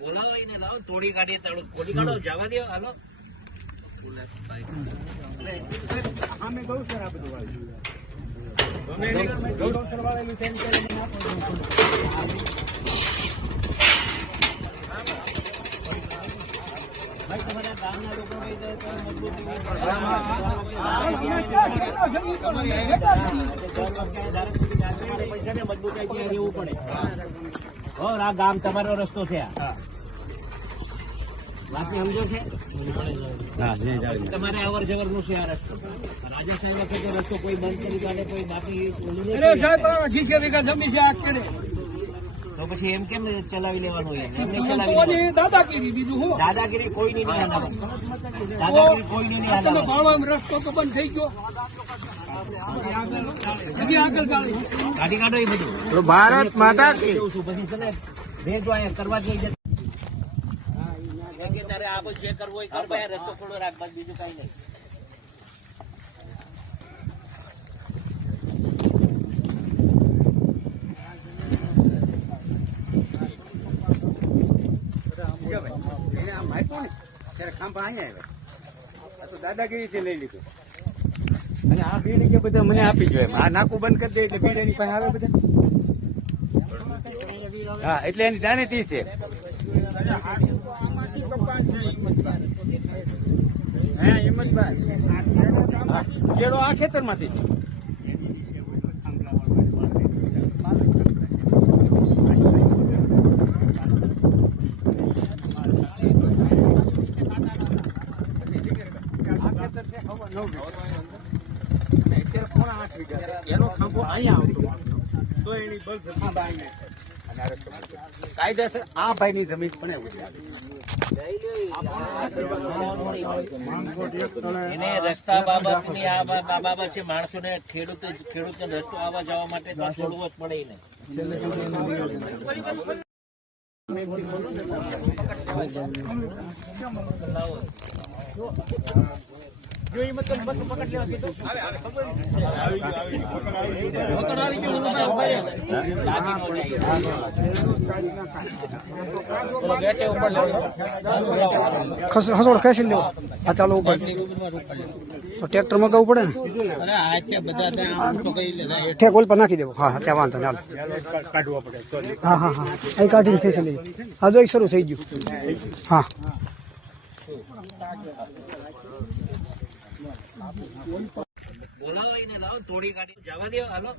બોલાવો એને લાવો તોડી કાઢીએ તાળું. તોડી કાઢો જવા દો હાલો. અમે દે તો મજબૂતી નહીં પડે. હો આ ગામ તમારો રસ્તો છે. વાતને સમજો છે? તમારે અવર જવરનું છે આ રસ્તો. રાજા સાહેબ વખતે રસ્તો કોઈ બંધ કરી કાઢે કોઈ બાકી જમી છે આ તો પછી એમ કેમ ચલાવી લેવાનું એમને ચલાવી લેવાનું. દાદાગીરી બીજું હું? દાદાગીરી કોઈ નહીં દાદાગીરી કોઈ નહીં રસ્તો તો બંધ થઈ ગયો. ભારત માતા પછી કરવા જઈ તારે આ જે કરવું હોય કર ભાઈ રસ્તો થોડો રાખ બસ બીજું કઈ નહીં તો દાદાગીરીથી લઈ લીધું. અને આ બીડી કે બધા મને આપી જોઈએ આ નાકું બંધ કરી દે એટલે બીડ એની પાસે આવે બધા. હા એટલે એની જાણીતી છે. હા, કેળો આ ખેતરમાંથી. છે આ ખેતર છે ખબર. અને એનો અહીંયા આવતો. તો એની. કાયદેસર આ ભાઈની જમીન પણ એવું એને રસ્તા બાબતની આ બાબત છે, માણસોને ખેડૂત ખેડૂતને રસ્તો આવવા જવા માટે છોડવો જ પડે ને ખસ હસોડ ખેંચી લેવો. આ ચાલો ઉપર. તો ટ્રેક્ટર મગાવવું પડે ને? ઠેક ઓલ પર નાખી દેવો. હા હા ત્યાં વાંધો નહીં હાલો. હા હા હા. અહીં કાઢીને ખેંચી લઈએ. હા જો શરૂ થઈ ગયું. હા. બોલાવો એને લાવો તોડી કાઢી જવા દો હાલો.